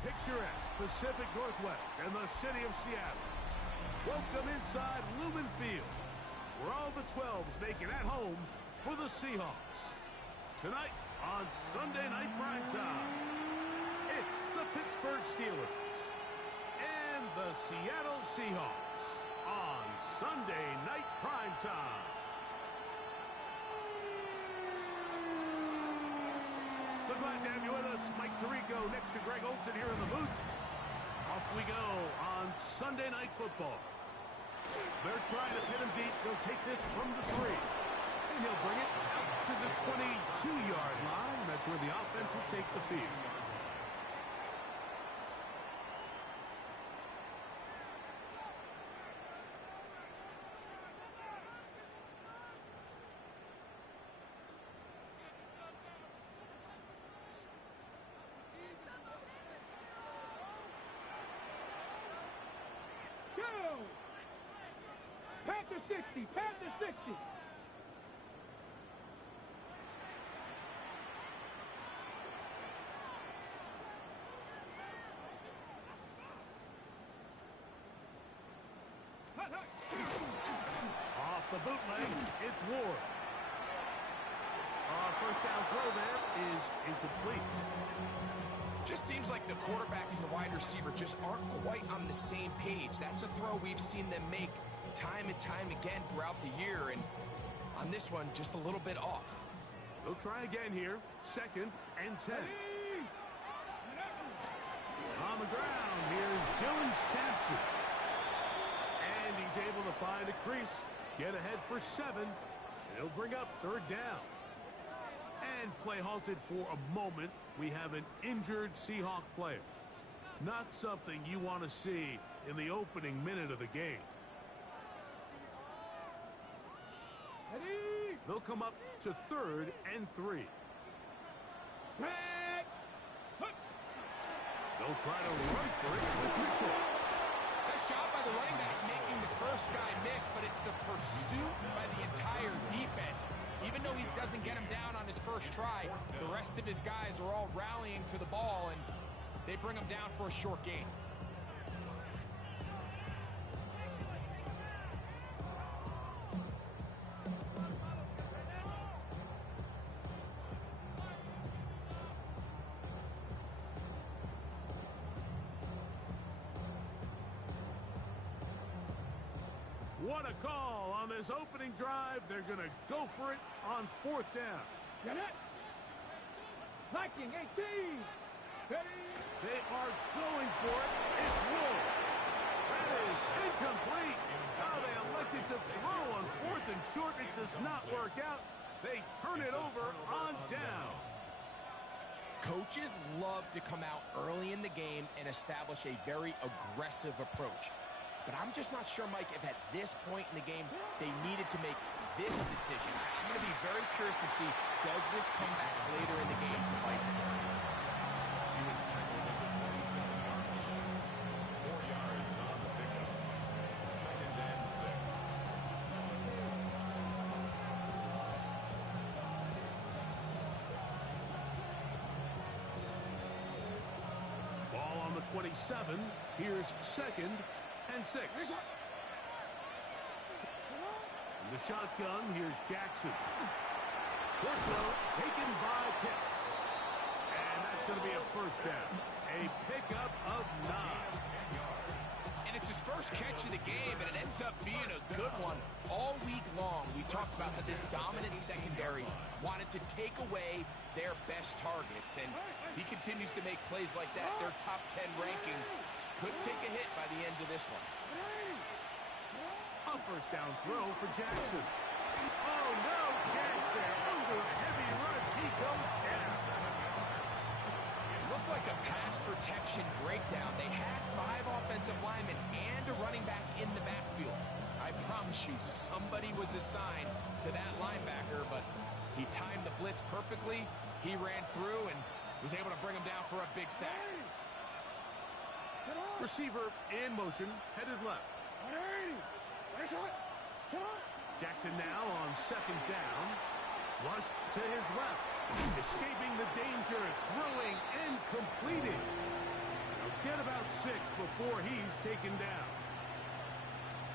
picturesque Pacific Northwest and the city of Seattle. Welcome inside Lumen Field, where all the 12s make it at home for the Seahawks. Tonight on Sunday Night Primetime, it's the Pittsburgh Steelers and the Seattle Seahawks on Sunday Night Primetime. So glad to have you with us. Mike Tirico next to Greg Olsen here in the booth. Off we go on Sunday Night Football. They're trying to pin him deep. They'll take this from the 3. And he'll bring it out to the 22-yard line. That's where the offense will take the field. Panther 60, Panther 60. Off the bootleg, it's Ward. First down throw there is incomplete. Just seems like the quarterback and the wide receiver just aren't quite on the same page. That's a throw we've seen them make time and time again throughout the year, and on this one, just a little bit off. They'll try again here. 2nd and 10. On the ground, here's Dylan Sampson. And he's able to find a crease, get ahead for 7, and he'll bring up 3rd down. And play halted for a moment. We have an injured Seahawk player. Not something you want to see in the opening minute of the game. They'll come up to 3rd and 3. They'll try to run for it with Mitchell. Nice job by the running back making the first guy miss, but it's the pursuit by the entire defense. Even though he doesn't get him down on his first try, the rest of his guys are all rallying to the ball, and they bring him down for a short gain. What a call on this opening drive. They're going to go for it on 4th down. Get it? Liking 18. Steady. They are going for it. It's Wood. That is incomplete. How they elected to throw on 4th and short. It does not work out. They turn it over on down. Coaches love to come out early in the game and establish a very aggressive approach. But I'm just not sure, Mike, if at this point in the game they needed to make this decision. I'm going to be very curious to see, does this come back later in the game to bite them? He was tackled at the 27-yard line. 4 yards on the pickup. 2nd and 6. Ball on the 27. Here's 2nd and 6. From the shotgun, here's Jackson. Corso taken by Pitts. And that's going to be a 1st down. A pickup of 9. And it's his first catch of the game, and it ends up being a good one. All week long, we talked about how this dominant secondary wanted to take away their best targets, and he continues to make plays like that. Their top 10 ranking could take a hit by the end of this one. A 1st down throw for Jackson. Oh, no chance there. Over a heavy rush. He goes down. Looked like a pass protection breakdown. They had 5 offensive linemen and a running back in the backfield. I promise you, somebody was assigned to that linebacker, but he timed the blitz perfectly. He ran through and was able to bring him down for a big sack. Receiver in motion, headed left. Jackson now on 2nd down. Rushed to his left. Escaping the danger, throwing and completing. He'll get about 6 before he's taken down.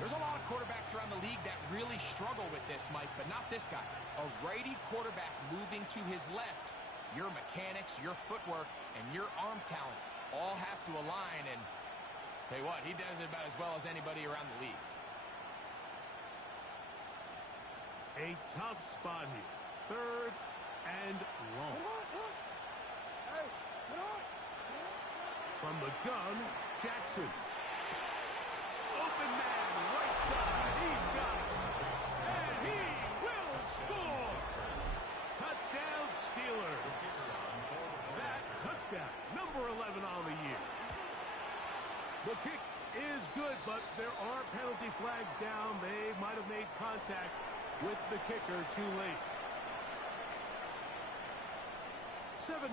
There's a lot of quarterbacks around the league that really struggle with this, Mike, but not this guy. A righty quarterback moving to his left. Your mechanics, your footwork, and your arm talent all have to align, and tell you what, he does it about as well as anybody around the league. A tough spot here. 3rd and long. From the gun, Jackson. Open man, right side. He's got it. And he will score. Touchdown, Steelers. That touchdown, number 11 on the year. The kick is good, but there are penalty flags down. They might have made contact with the kicker too late. 7-0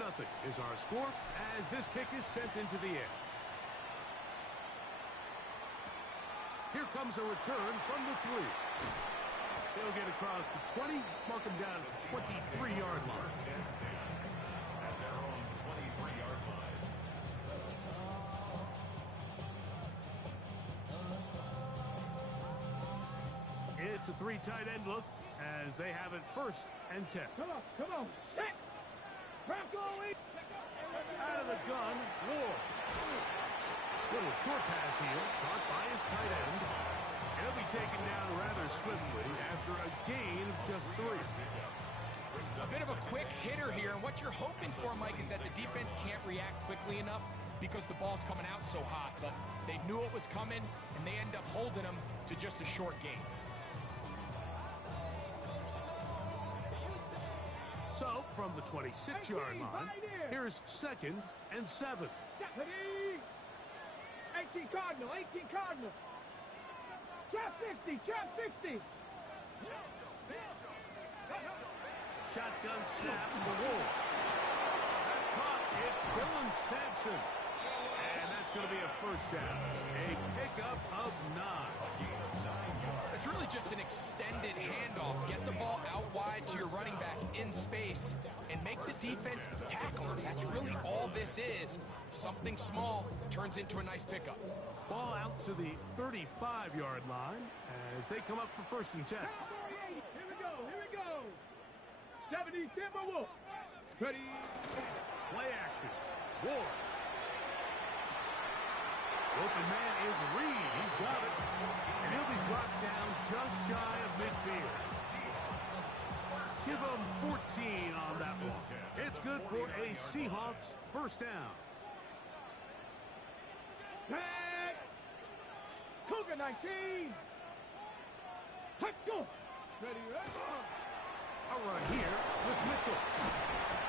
is our score as this kick is sent into the air. Here comes a return from the 3. They'll get across the 20, mark him down at the 23-yard line. At their own 23-yard line. It's a 3 tight end look as they have it 1st and 10. Come on, set. Bronco Out of the gun, Ward. Little short pass here, caught by his tight end. He'll be taken down rather swiftly after a gain of just 3. A bit of a quick hitter here, and what you're hoping for, Mike, is that the defense can't react quickly enough because the ball's coming out so hot, but they knew it was coming, and they end up holding them to just a short gain. So, from the 26-yard line, here's 2nd and 7. 18 Cardinal, 18 Cardinal. Trap 60, trap 60. Shotgun snap for Wolf. That's caught. It's Dylan Sampson. And that's going to be a 1st down. A pickup of 9. It's really just an extended handoff. Get the ball out wide to your running back in space and make the defense tackle him. That's really all this is. Something small turns into a nice pickup. Ball out to the 35-yard line as they come up for 1st and 10. Here we go. 70 Timberwolves. Ready. Play action. Ward. Open man is Reed. He's got it. And he'll be brought down just shy of midfield. Give him 14 on that one. It's good for a Seahawks 1st down. Tag. Cougar 19. Let's go. Ready. A run here with Mitchell.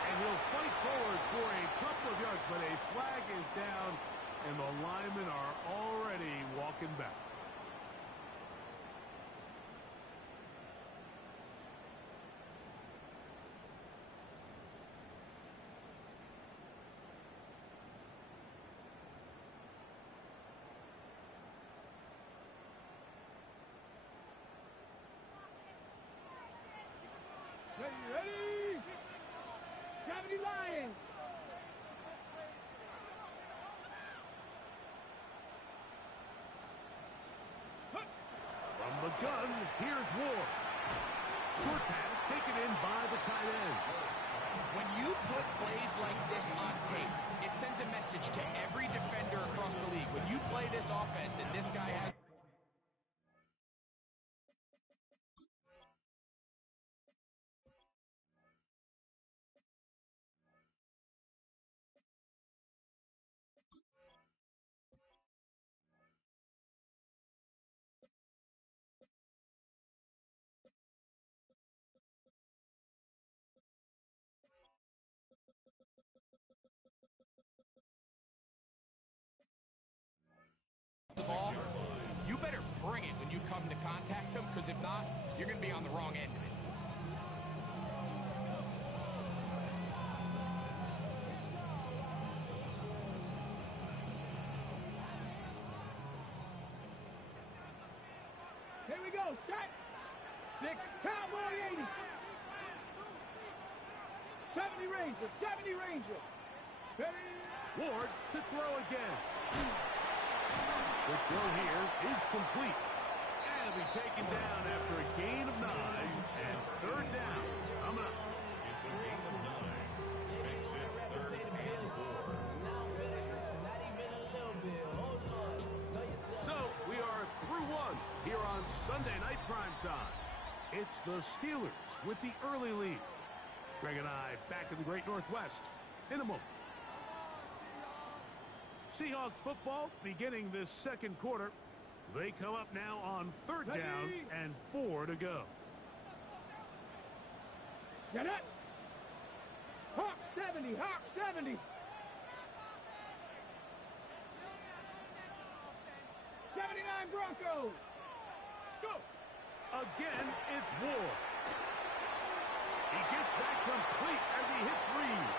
And he'll fight forward for a couple of yards, but a flag is down, and the linemen are already walking back. Ready. 70 Lions. From the gun, here's Ward. Short pass taken in by the tight end. When you put plays like this on tape, it sends a message to every defender across the league. When you play this offense and this guy has... the ball, you better bring it when you come to contact him, because if not, you're going to be on the wrong end of it. Here we go. Shot. 6 Cowboy 80. 70 Ranger. 70 Ranger. Ward to throw again. The throw here is complete. And it'll be taken down after a gain of 9 and third down. Coming up. It's a gain of 9. Makes it 3rd and 4. So we are through one here on Sunday Night Primetime. It's the Steelers with the early lead. Greg and I back in the Great Northwest in a moment. Seahawks football beginning this second quarter. They come up now on third down and 4 to go. Get it. Hawk 70, Hawk 70. 79 Broncos. Let's go. Again, it's Ward. He gets that complete as he hits Reed.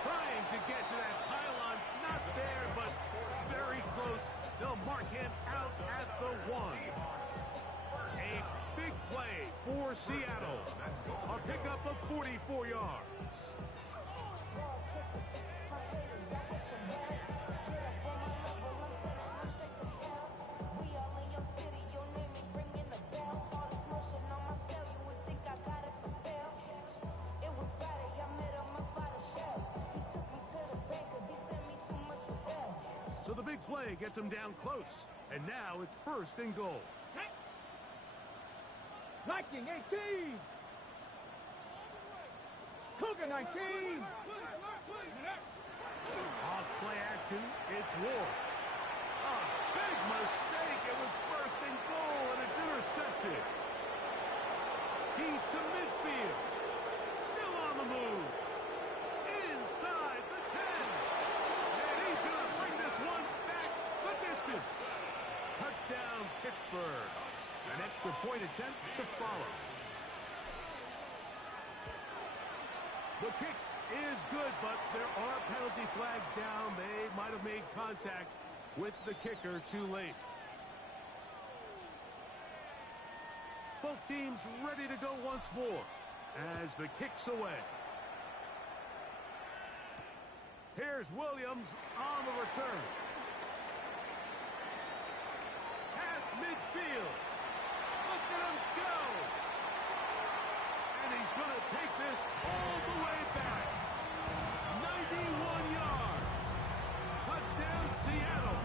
Trying to get to that pylon. Not there, but very close. They'll mark him out at the 1. A big play for Seattle. A pickup of 44 yards. So the big play gets him down close. And now it's 1st and goal. Viking 18. Cougar 19. Off play action, it's Ward. A big mistake. It was 1st and goal, and it's intercepted. He's to midfield. Still on the move. Inside the 10. And he's going to bring this one back the distance. Touchdown, Pittsburgh. An extra point attempt to follow. The kick is good, but there are penalty flags down. They might have made contact with the kicker too late. Both teams ready to go once more as the kick's away. Here's Williams on the return. Past midfield. Look at him go. And he's going to take this all the way back. 91 yards. Touchdown, Seattle.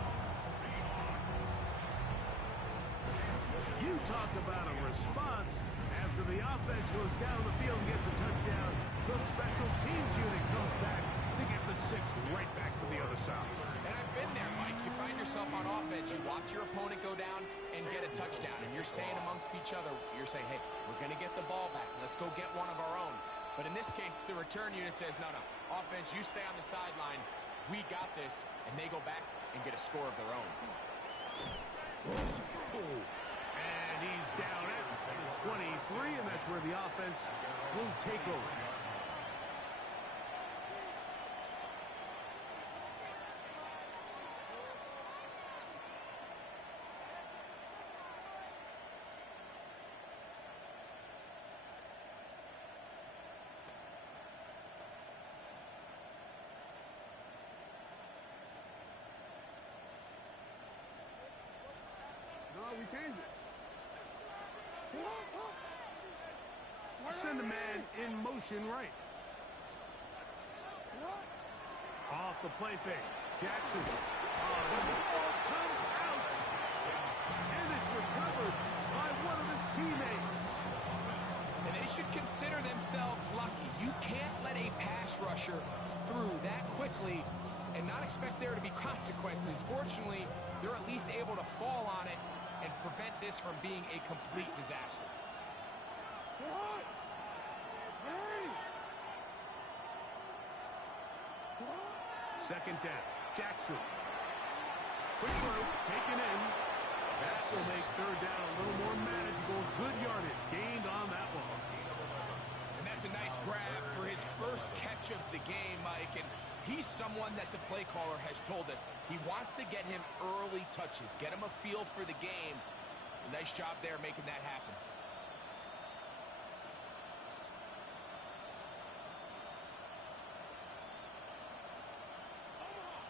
You talk about a response. After the offense goes down the field and gets a touchdown, the special teams unit comes back to get the 6 right back from the other side. And I've been there, Mike. You find yourself on offense, you watch your opponent go down and get a touchdown, and you're saying amongst each other, you're saying, hey, we're going to get the ball back. Let's go get one of our own. But in this case, the return unit says, no, offense, you stay on the sideline. We got this, and they go back and get a score of their own. And he's down at 23, and that's where the offense will take over. We changed it. Send a man in motion right. Off the play fake. Jackson. The ball comes out. And it's recovered by one of his teammates. And they should consider themselves lucky. You can't let a pass rusher through that quickly and not expect there to be consequences. Fortunately, they're at least able to fall on it and prevent this from being a complete disaster. Second down. Jackson. Quick throw, taken in. That will make third down a little more manageable. Good yardage gained on that one. And that's a nice grab for his first catch of the game, Mike. And he's someone that the play caller has told us he wants to get him early touches, get him a feel for the game. Nice job there making that happen.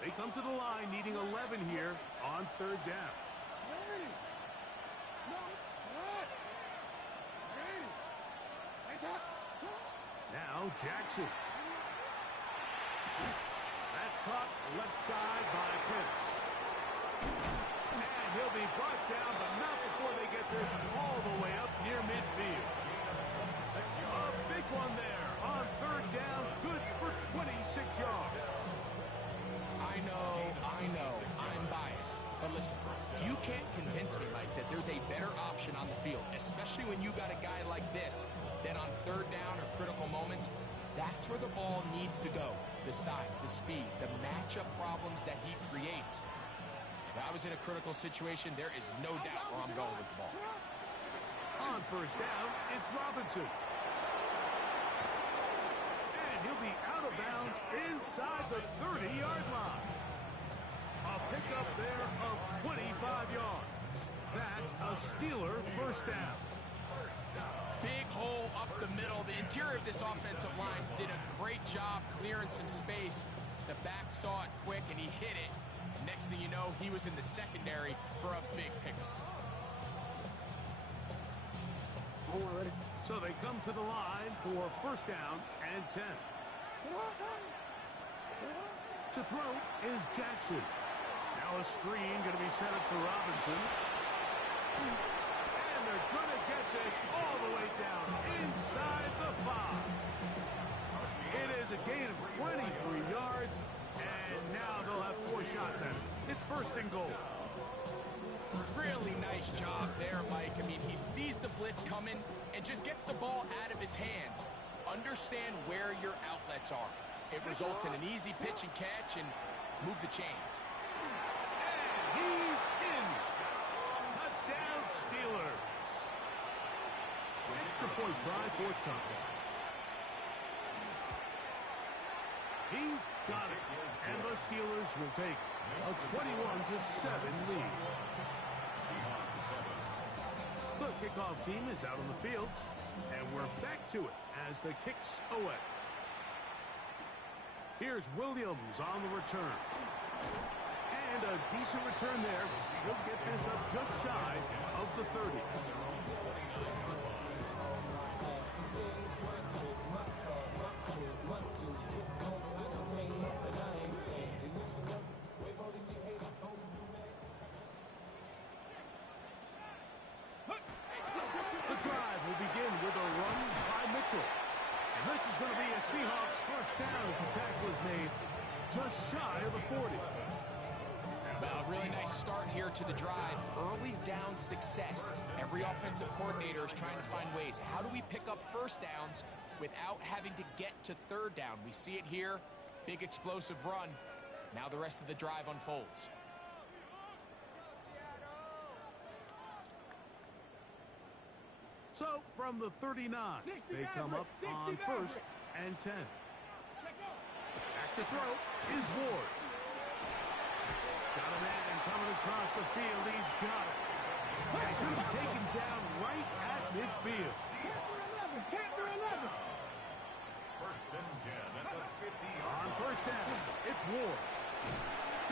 They come to the line needing 11 here on third down. Now Jackson. That's caught left side by Pitts. And he'll be brought down, but not before they get this all the way up near midfield. A big one there on third down, good for 26 yards. I know, I'm biased. But listen, you can't convince me, Mike, that there's a better option on the field, especially when you got a guy like this, that on third down or critical moments, that's where the ball needs to go. The size, the speed, the matchup problems that he creates. If I was in a critical situation, there is no doubt where I'm going with the ball. On first down, it's Robinson. And he'll be out of bounds inside the 30-yard line. A pickup there of 25 yards. That's a Steeler first down. Big hole up the middle. The interior of this offensive line did a great job clearing some space. The back saw it quick, and he hit it. Next thing you know, he was in the secondary for a big pickup. So they come to the line for first down and 10. To throw is Jackson. Now a screen going to be set up for Robinson. And they're going to get this all the way down inside the 5. It is a gain of 23 yards, and now they'll have 4 shots at it. It's first and goal. Really nice job there, Mike. I mean, he sees the blitz coming and just gets the ball out of his hands. Understand where your outlets are. It results in an easy pitch and catch and move the chains. And he's in. Touchdown, Steelers. Extra point try, fourth time. He's got it. And the Steelers will take a 21-7 lead. The kickoff team is out on the field, and we're back to it as the kick's away. Here's Williams on the return. And a decent return there. He'll get this up just shy of the 30. This is going to be a Seahawks first down as the tackle is made just shy of the 40. Well, a really nice start here to the drive. Early down success. Every offensive coordinator is trying to find ways. How do we pick up first downs without having to get to third down? We see it here. Big explosive run. Now the rest of the drive unfolds. So, from the 39, they come up on first and 10. Back to throw is Ward. Got a man coming across the field. He's got it. And he's going to be taken down right at midfield. First and 10 at the 50. On first down, it's Ward.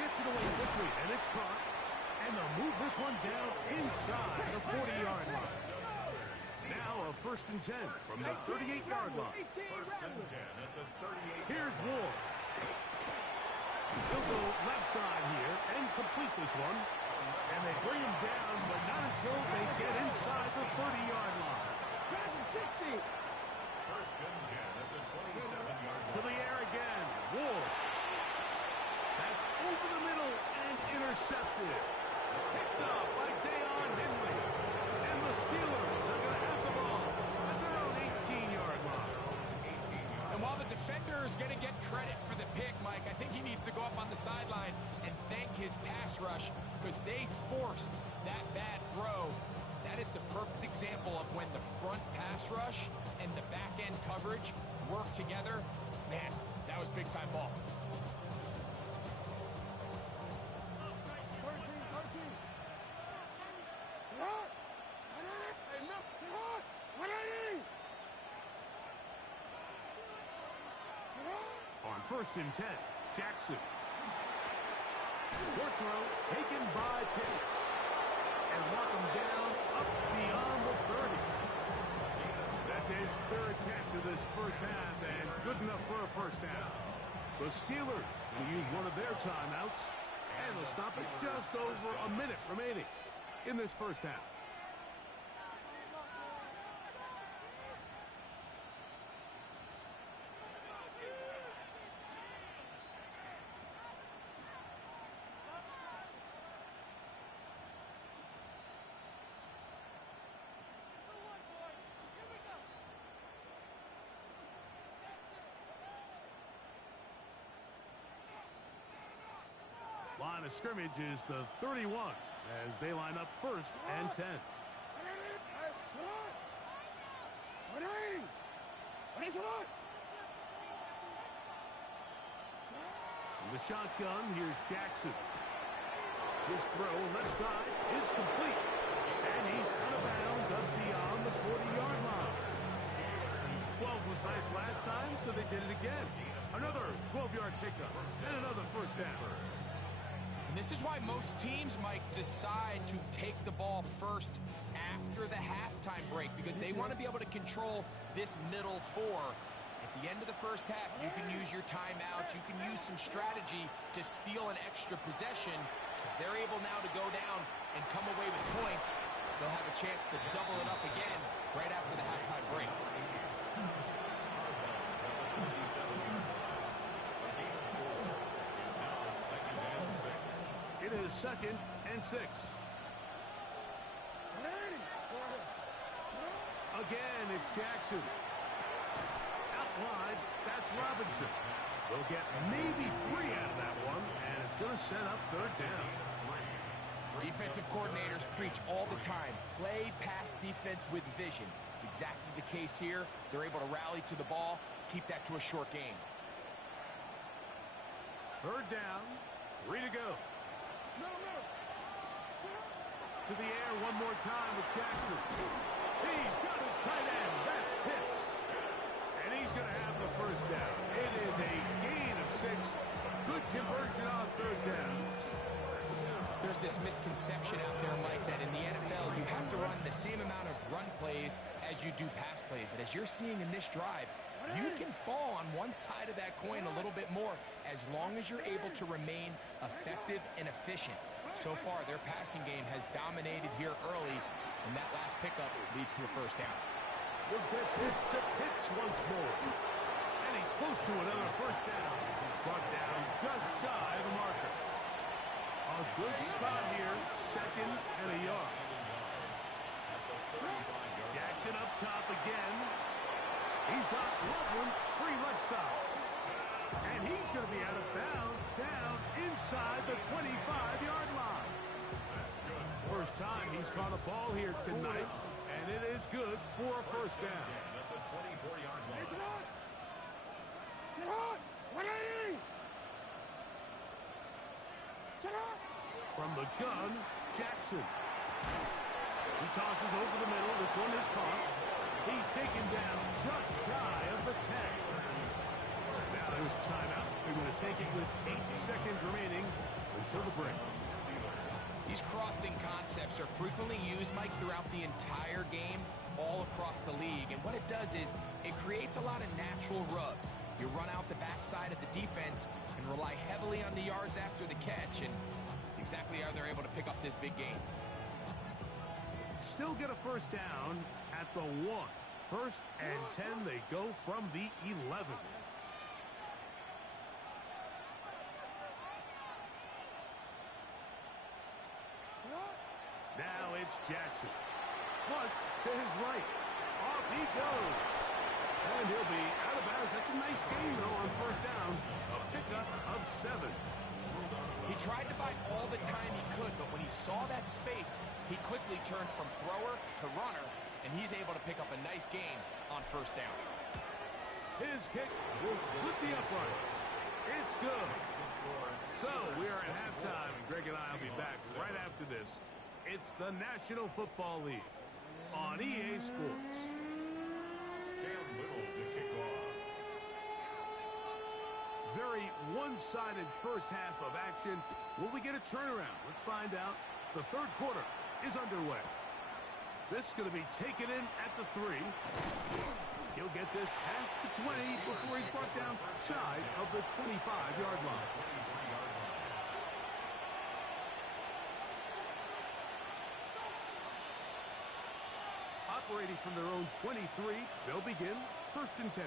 Gets it away quickly, and it's caught. And they'll move this one down inside the 40-yard line. Now a first and 10 from the 38-yard line. First and 10 at the 38. Here's Ward. He'll go left side here and complete this one. And they bring him down, but not until they get inside the 30-yard line. First and 10 at the 27-yard line. To the air again. Ward. That's over the middle and intercepted. Picked up by Deion Henry. And the Steelers are going to have the ball at their own 18-yard line. And while the defender is going to get credit for the pick, Mike, I think he needs to go up on the sideline and thank his pass rush because they forced that bad throw. That is the perfect example of when the front pass rush and the back-end coverage work together. Man, that was big-time ball. On first and 10, Jackson. Short throw taken by Pitts. And mark him down up beyond the 30. That's his third catch of this first half, and good enough for a first down. The Steelers will use one of their timeouts, and they'll stop it just over a minute remaining in this first half. Line of scrimmage is the 31 as they line up first and 10. In the shotgun, here's Jackson. His throw left side is complete. And he's out of bounds up beyond the 40-yard line. 12 was nice last time, so they did it again. Another 12-yard pickup and another first down. And this is why most teams, Mike, decide to take the ball first after the halftime break, because they want to be able to control this middle four. At the end of the first half, you can use your timeouts, you can use some strategy to steal an extra possession. If they're able now to go down and come away with points, they'll have a chance to double it up again right after the halftime break. It is second and 6. Again, it's Jackson. Out wide, that's Robinson. They'll get maybe 3 out of that one, and it's going to set up third down. Defensive coordinators preach all the time, play pass defense with vision. It's exactly the case here. They're able to rally to the ball, keep that to a short game. Third down, 3 to go. To the air one more time with Jackson. He's got his tight end. That's Pitts. And he's going to have the first down. It is a gain of 6. Good conversion on third down. There's this misconception out there, Mike, that in the NFL you have to run the same amount of run plays as you do pass plays. And as you're seeing in this drive, you can fall on one side of that coin a little bit more as long as you're able to remain effective and efficient. So far, their passing game has dominated here early, and that last pickup leads to a first down. We'll get this to Pitts once more. And he's close to another first down. He's brought down just shy of the marker. A good spot here, second and a yard. Jackson up top again. He's got Loveland free left side. And he's going to be out of bounds down inside the 25-yard line. First time he's caught a ball here tonight, and it is good for a first down. From the gun, Jackson. He tosses over the middle. This one is caught. He's taken down just shy of the 10. Now there's timeout. They're going to take it with 8 seconds remaining until the break. These crossing concepts are frequently used, Mike, throughout the entire game, all across the league. And what it does is it creates a lot of natural rubs. You run out the backside of the defense and rely heavily on the yards after the catch. And it's exactly how they're able to pick up this big game. Still get a first down at the 1. First and 10, they go from the 11. Now it's Jackson. Flush to his right. Off he goes. And he'll be out of bounds. That's a nice gain, though, on first downs. A pickup of 7. He tried to buy all the time he could, but when he saw that space, he quickly turned from thrower to runner, and he's able to pick up a nice gain on first down. His kick will split the uprights. It's good. So we are at halftime, and Greg and I will be back right after this. It's the National Football League on EA Sports. very one-sided first half of action. Will we get a turnaround? Let's find out. The third quarter is underway. This is going to be taken in at the 3. He'll get this past the 20 before he's brought down shy of the 25-yard line. Operating from their own 23, they'll begin 1st and 10.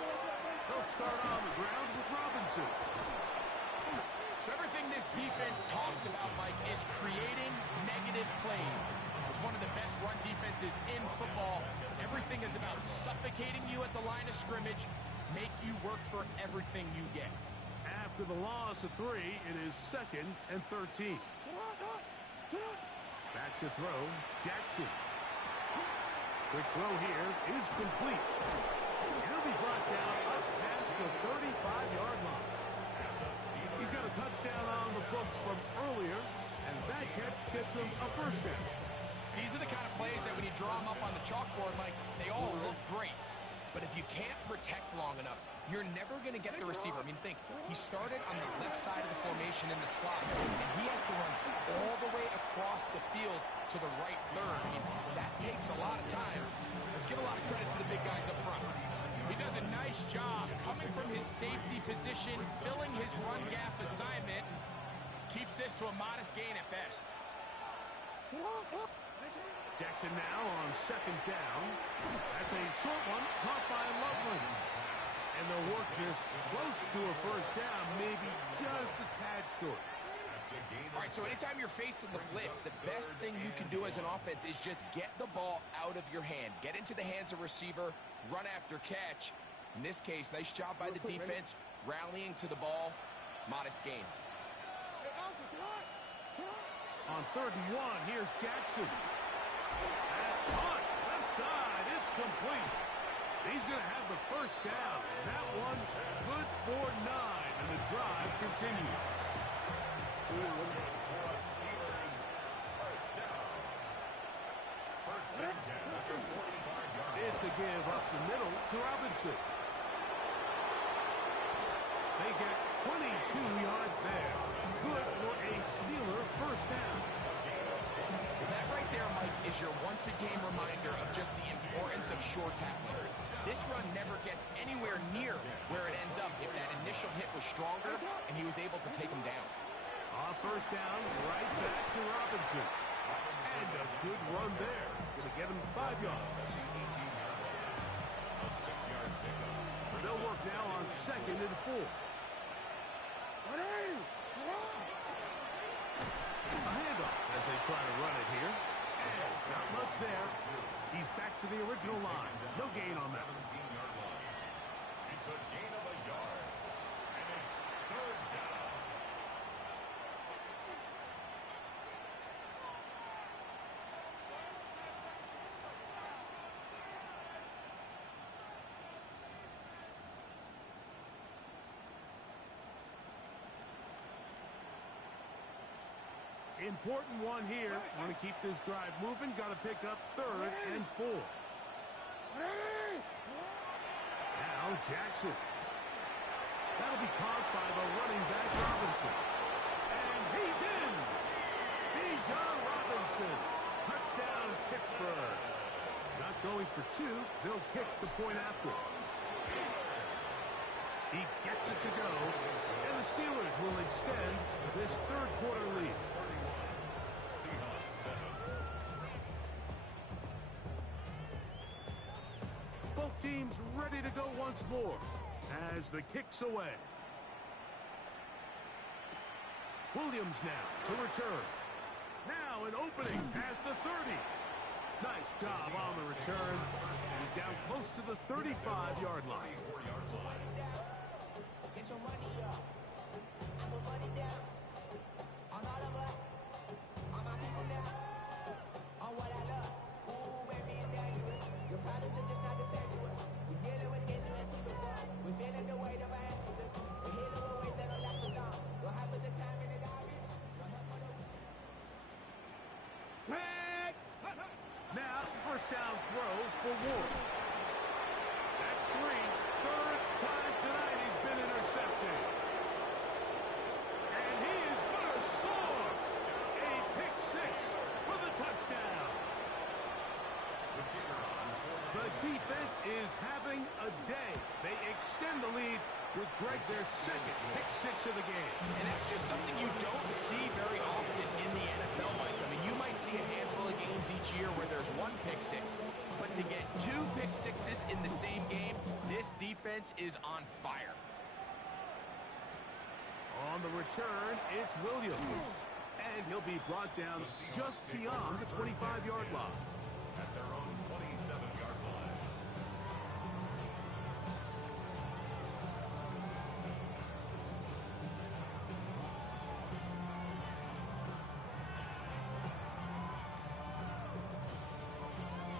They'll start on the ground with Robinson. So everything this defense talks about, Mike, is creating negative plays. It's one of the best run defenses in football. Everything is about suffocating you at the line of scrimmage, make you work for everything you get. After the loss of 3, it is 2nd and 13. Back to throw, Jackson. Quick throw here is complete. He'll be brought down up past the 35-yard line. He's got a touchdown on the books from earlier, and that catch gets him a first down. These are the kind of plays that when you draw them up on the chalkboard, Mike, they all look great. But if you can't protect long enough, you're never going to get the receiver. I mean, think, he started on the left side of the formation in the slot, and he has to run all the way across the field to the right third. I mean, that takes a lot of time. Let's give a lot of credit to the big guys up front. He does a nice job coming from his safety position, filling his run gap assignment. Keeps this to a modest gain at best. Jackson now on 2nd down. That's a short one, caught by Loveland. And they'll work this close to a first down, maybe just a tad short. All right, so anytime you're facing the blitz, the best thing you can do as an offense is just get the ball out of your hand. Get into the hands of receiver, run after catch. In this case, nice job by the defense, rallying to the ball. Modest gain. On 3rd and 1, here's Jackson. That's caught, left side, it's complete. He's going to have the first down. That one good for 9, and the drive continues. It's a give up the middle to Robinson. They get 22 yards there. Good for a Steeler first down. So that right there, Mike, is your once-a-game reminder of just the importance of short tackling. This run never gets anywhere near where it ends up if that initial hit was stronger and he was able to take him down. On first down, right back to Robinson. And a good run there. Going to get him 5 yards. A 6-yard pickup. They'll work now on 2nd and 4. A handoff as they try to run it here. And not much there. He's back to the original line. No gain on that. 17-yard line. It's a gain of a yard. And it's 3rd down. Important one here. Want to keep this drive moving. Got to pick up 3rd and 4. Now Jackson. That'll be caught by the running back Robinson. And he's in. Bijan Robinson. Touchdown Pittsburgh. Not going for 2. They'll kick the point after. He gets it to go. And the Steelers will extend this third quarter lead. Both teams ready to go once more as the kick's away. Williams now to return. Now an opening past the 30. Nice job on the return. He's down close to the 35-yard line. Get your money up. I put money down. On all of us. On my people now. On what I love. Ooh, baby, it's dangerous. Your problems are just not the same to us. We're dealing with things you ain't seen before. We're feeling the weight of our ancestors. We're healing with ways that don't last for long. We'll have with the time in the garbage. Now, first down throw for Ward. That's 3. 3rd time is having a day. They extend the lead with Greg their second pick-6 of the game. And that's just something you don't see very often in the NFL, Mike. I mean, you might see a handful of games each year where there's one pick-6, but to get 2 pick-6s in the same game, this defense is on fire. On the return, it's Williams. And he'll be brought down just beyond the 25-yard line. At their own 27-yard line.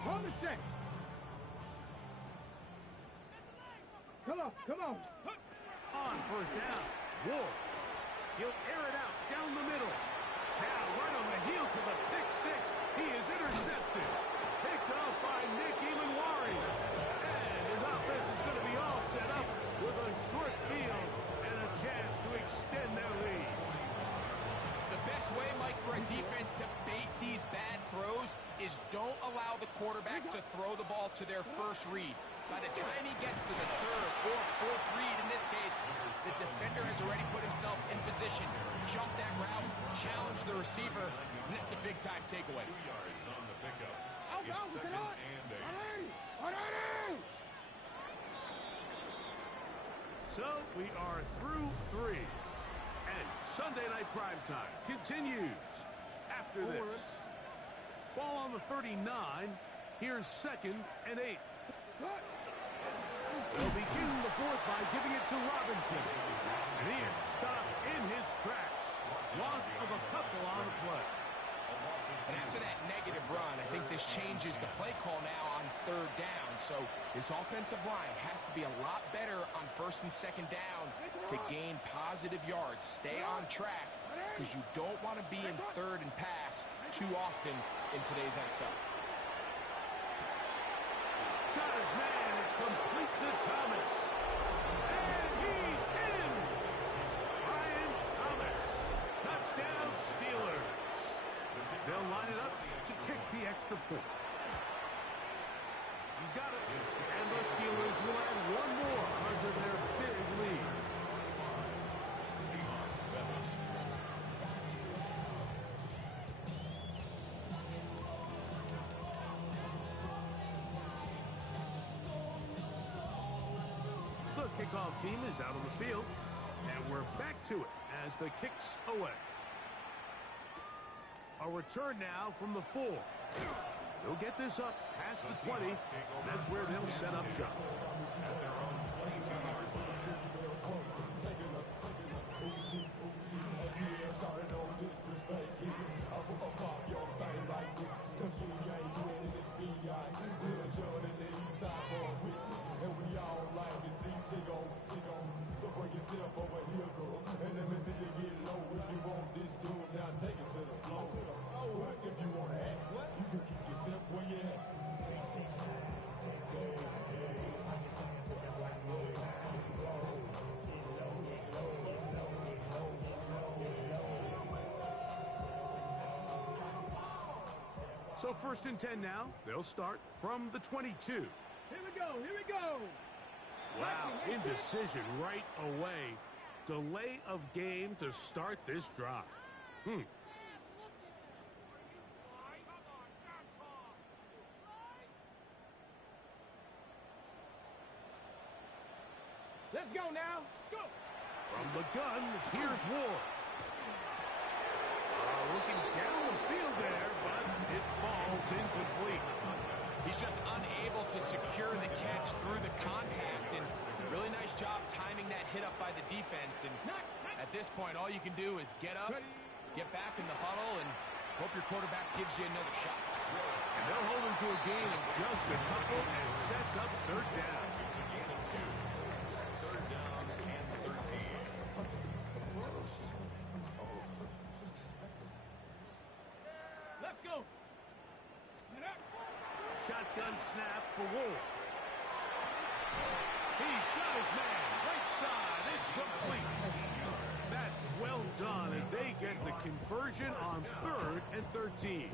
Hold the check. Come on, come on. On first down, Wolf. He'll air it out down the middle. Now, right on the heels of the pick-6, he is intercepted. Picked off by Nick Emanwari. And his offense is going to be all set up with a short field and a chance to extend their lead. The best way, Mike, for a defense to bait these bad throws is don't allow the quarterback to throw the ball to their first read. By the time he gets to the third or fourth read, in this case, the defender has already put himself in position, jumped that route, challenged the receiver, and that's a big-time takeaway. 2 yards on the pickup. It's second and 8. So we are through 3. And Sunday Night Primetime continues after this. Ball on the 39. Here's second and 8. They'll begin the fourth by giving it to Robinson. And he is stopped in his tracks. Loss of a couple on the play. And after that negative run, I think this changes the play call now on third down. So this offensive line has to be a lot better on first and second down to gain positive yards. Stay on track because you don't want to be in third and pass too often in today's NFL. Got his man. It's complete to Thomas. And he's in. Brian Thomas. Touchdown Steelers. They'll line it up to kick the extra point. He's got it. And the Steelers will add one more under their big lead. Seahawks 7. The kickoff team is out on the field. And we're back to it as the kick's away. A return now from the 4. They'll get this up past the 20. That's where they'll set up shop. At their own 22-yard line. So first and 10 now. They'll start from the 22. Here we go, here we go. Wow, indecision right away. Delay of game to start this drive. Let's go now. Go. From the gun, here's Ward. Looking down the field there, but it falls incomplete. He's just unable to secure the catch through the contact, and really nice job timing that hit up by the defense. And at this point, all you can do is get up, get back in the huddle, and hope your quarterback gives you another shot. And they'll hold him to a gain of just a couple and sets up third down. Third down and 13. Let's go. Shotgun snap for Wolf. He's got his man. Right side. It's complete. That's well done as they get the conversion on 3rd and 13.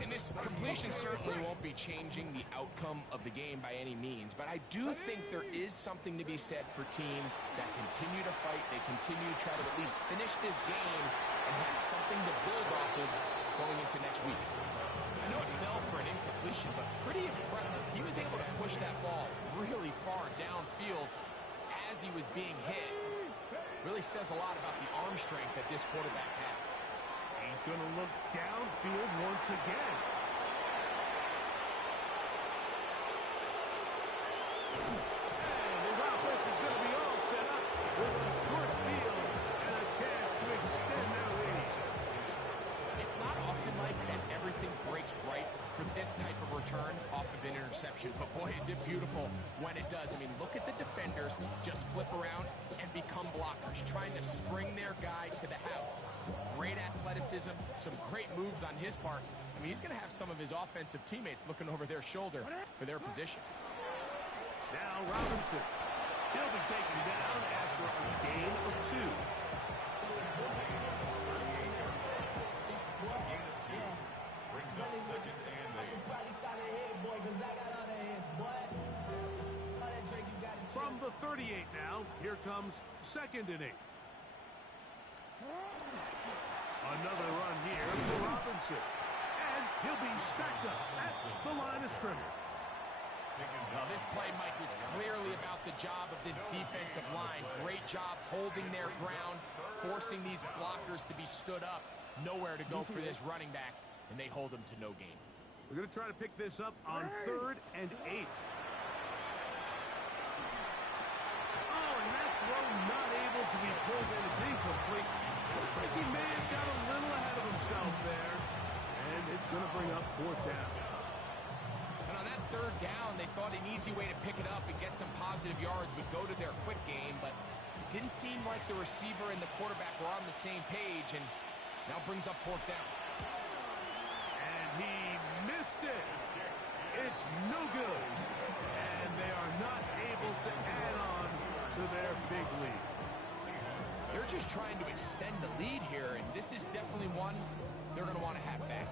And this completion certainly won't be changing the outcome of the game by any means, but I do think there is something to be said for teams that continue to fight, they continue to try to at least finish this game and have something to build off of going into next week. I know it fell for an incompletion, but pretty impressive. He was able to push that ball really far downfield as he was being hit. Really says a lot about the arm strength that this quarterback has. He's going to look downfield once again. And his offense is going to be all set up with a short field and a chance to extend their lead. It's not often like that everything breaks right for this type of return off of an interception, but boy, is it beautiful when it does. I mean, look at the defenders just flip around and become blockers, trying to spring their guy to the house. Great athleticism, some great moves on his part. I mean, he's going to have some of his offensive teammates looking over their shoulder for their position. Now Robinson. He'll be taken down after a gain of 2. Brings up 2nd and 8. From the 38 now, here comes 2nd and 8. Another run here for Robinson. And he'll be stacked up at the line of scrimmage. Now, this play, Mike, was clearly about the job of this defensive line. Great job holding their ground, forcing these blockers to be stood up. Nowhere to go for this running back, and they hold him to no gain. We're going to try to pick this up on 3rd and 8. Oh, and that throw not able to be pulled in. It's incomplete. I think he may have got a little ahead of himself there. And it's going to bring up 4th down. And on that 3rd down, they thought an easy way to pick it up and get some positive yards would go to their quick game, but it didn't seem like the receiver and the quarterback were on the same page, and now brings up 4th down. And he missed it. It's no good. And they are not able to add on to their big lead. They're just trying to extend the lead here, and this is definitely one they're going to want to have back.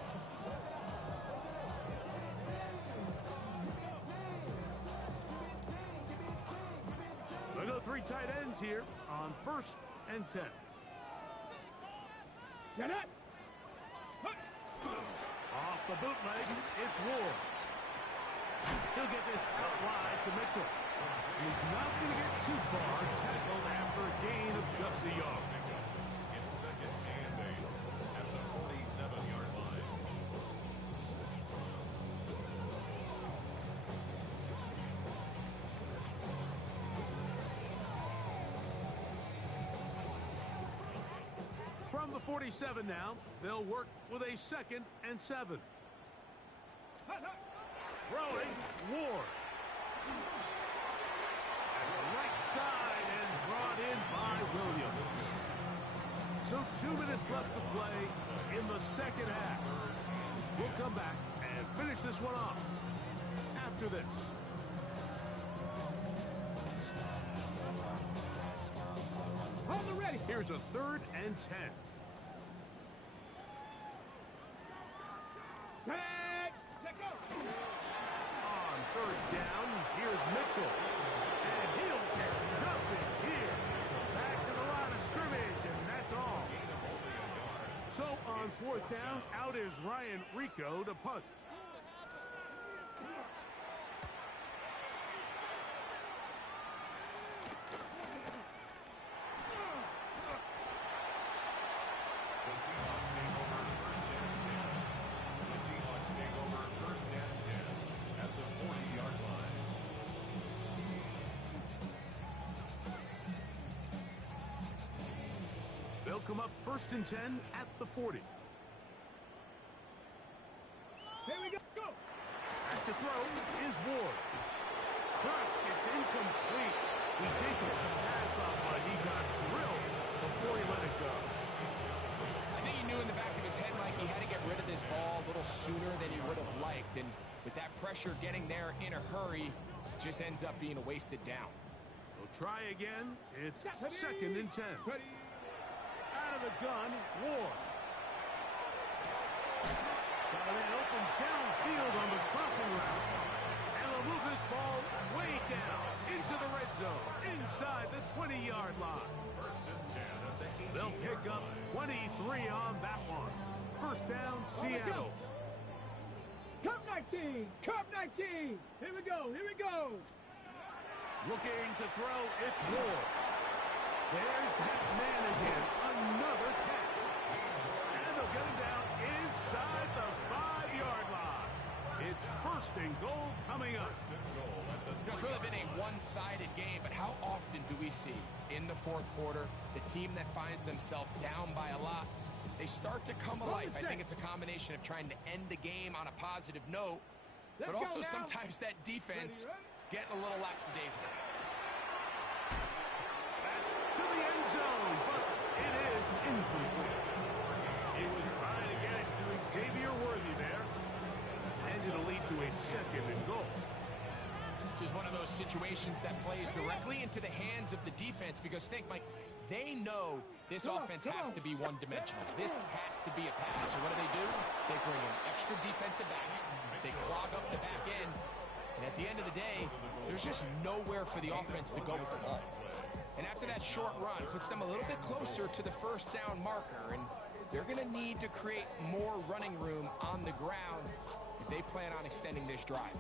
They go 3 tight ends here on 1st and 10. Get it! Off the bootleg, it's Ward. He'll get this out wide to Mitchell. He's not going to get too far, tackled after a gain of just a yard. It's 2nd and 8 at the 47-yard line. From the 47 now, they'll work with a 2nd and 7. Throwing, Ward. At the right side and brought in by Williams. So 2 minutes left to play in the 2nd half. We'll come back and finish this one off after this. Hold it ready. Here's a 3rd and 10. Tag! Let go! On 3rd down, here's Mitchell. And he'll get nothing here. Back to the line of scrimmage, and that's all. So on 4th down, out is Ryan Rico to punt. The Seahawks take over 1st and 10. The Seahawks take over 1st and 10 at the 40-yard line. They'll come up 1st and 10 at the 40. Here we go. Go! Back to throw is Ward. Crush, it's incomplete. He did get the pass off, but he got drilled before he let it go. I think he knew in the back of his head, Mike, he had to get rid of this ball a little sooner than he would have liked. And with that pressure getting there in a hurry, just ends up being a wasted down. They'll try again. It's 2nd and 10. Out of the gun, Ward. Got an open downfield on the crossing route. And they'll move this ball way down into the red zone, inside the 20-yard line. 1st and 10 at the 18. They'll pick up 23 on that one. 1st down, Seattle. Cup 19! Cup 19! Here we go! Here we go! Looking to throw, it's Ward. There's that man again. Another catch. And they'll get him down inside the 5-yard line. It's 1st and goal coming up. It's really been a one-sided game, but how often do we see in the 4th quarter the team that finds themselves down by a lot, they start to come alive? I think it's a combination of trying to end the game on a positive note, but also sometimes that defense getting a little lackadaisical. That's to the end zone, but it is incomplete. He was trying to get it to Xavier Worthy there. And it'll lead to a 2nd and goal. This is one of those situations that plays directly into the hands of the defense because think, Mike, they know this offense has to be one-dimensional. This has to be a pass. So what do? They bring in extra defensive backs. They clog up the back end. And at the end of the day, there's just nowhere for the offense to go with the ball. And after that short run, puts them a little bit closer to the 1st down marker. And they're going to need to create more running room on the ground if they plan on extending this drive.